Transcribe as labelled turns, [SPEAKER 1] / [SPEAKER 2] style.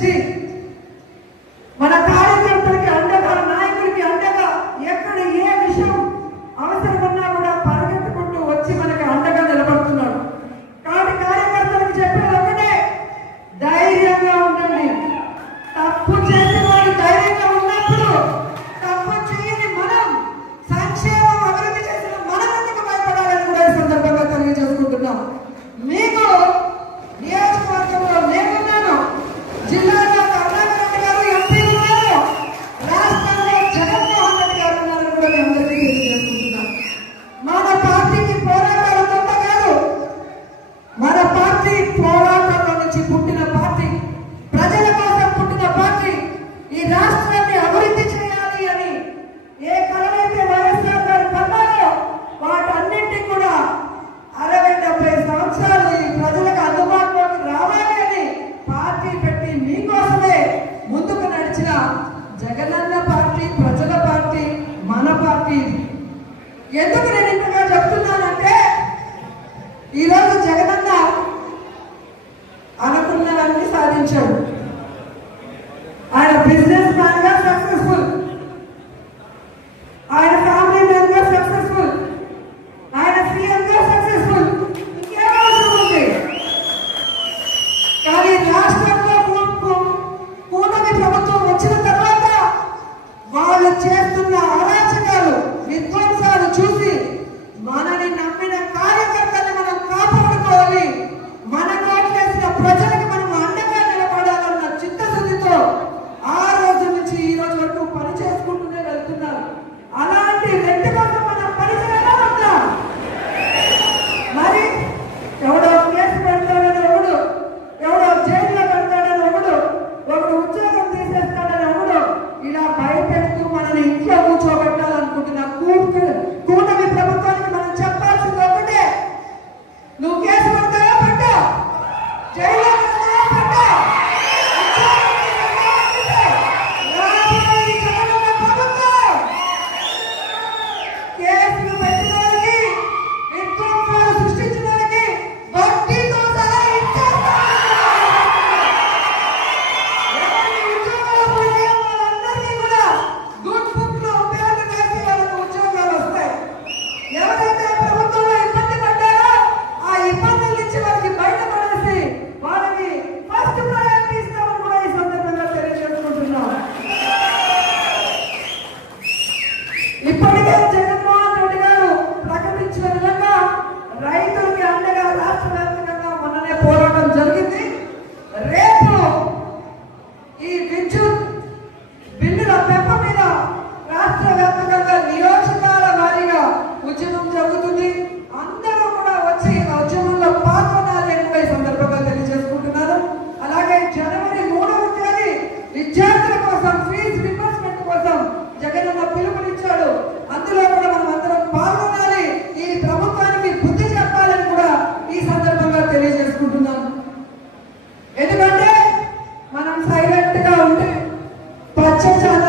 [SPEAKER 1] kecil. Manakah అంశాలు ప్రజలకు అందుబాటులోకి రావాలి పార్టీ పెట్టి మీకోసమే ముందుకు నడిచిన జగనన్న పార్టీ ప్రజల పార్టీ మన పార్టీ. ఎందుకు నేను ఉంటే పచ్చ చాలా